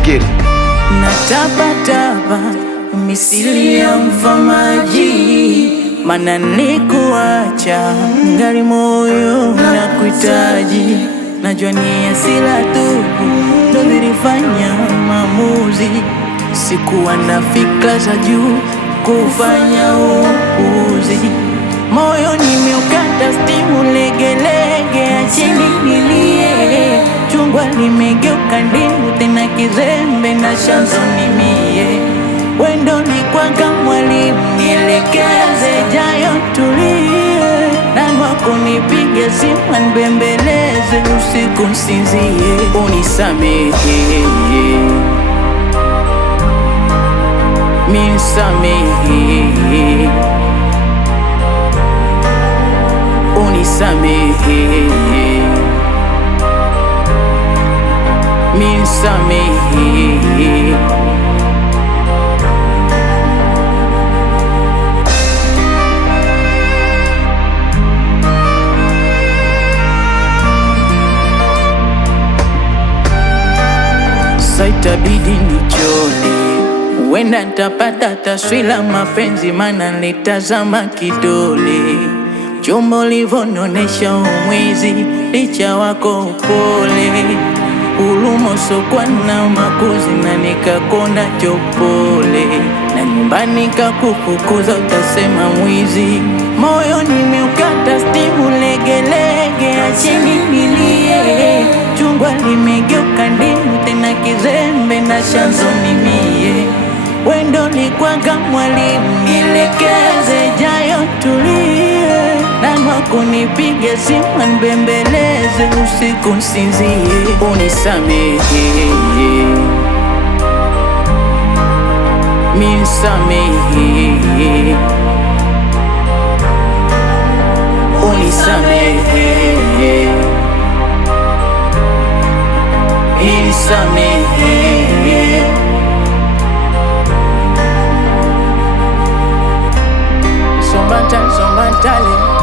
Let's get it. Natapatapa misili ya mfamaji, mana nikuacha ngari moyo na kuitaji. Najua ni hasira tu ndo zilifanya maamuzi, sikuwa na fikra za juu kufanya upuzi. Moyo nimeukata stimu legelege, achini nilie. Chungwa limegeuka ndimu tena kizembe na chanzo ni mie. Wendo ni kwanga mwalimu nielekeze jayo tulie. Nani wako nipige simu nibembeleze usiku nsinzie. Unisamehe, nisamehe. Unisamehe, nisamehe. Itabidi nichole, wenda nitapata taswira mapenzi, mana nitazama kidole. Chombo livononesha umwizi, licha wako upole. Huruma sokwa na makuzi na nikakonda chopole. Na nyumbani kakufukuza utasema mwizi. Moyo nimeukata stimu legelege, acheni nilie. Chungwa limegeuka ndimu tena kizembe na chanzo ni mie. Wendo ni kwanga mwalimu nielekeze jayo tulie. Nani wako nipige simu nibembeleze usiku nsinzie. Unisamehe, nisamehe. Unisamehe, nisamehe. Sombatale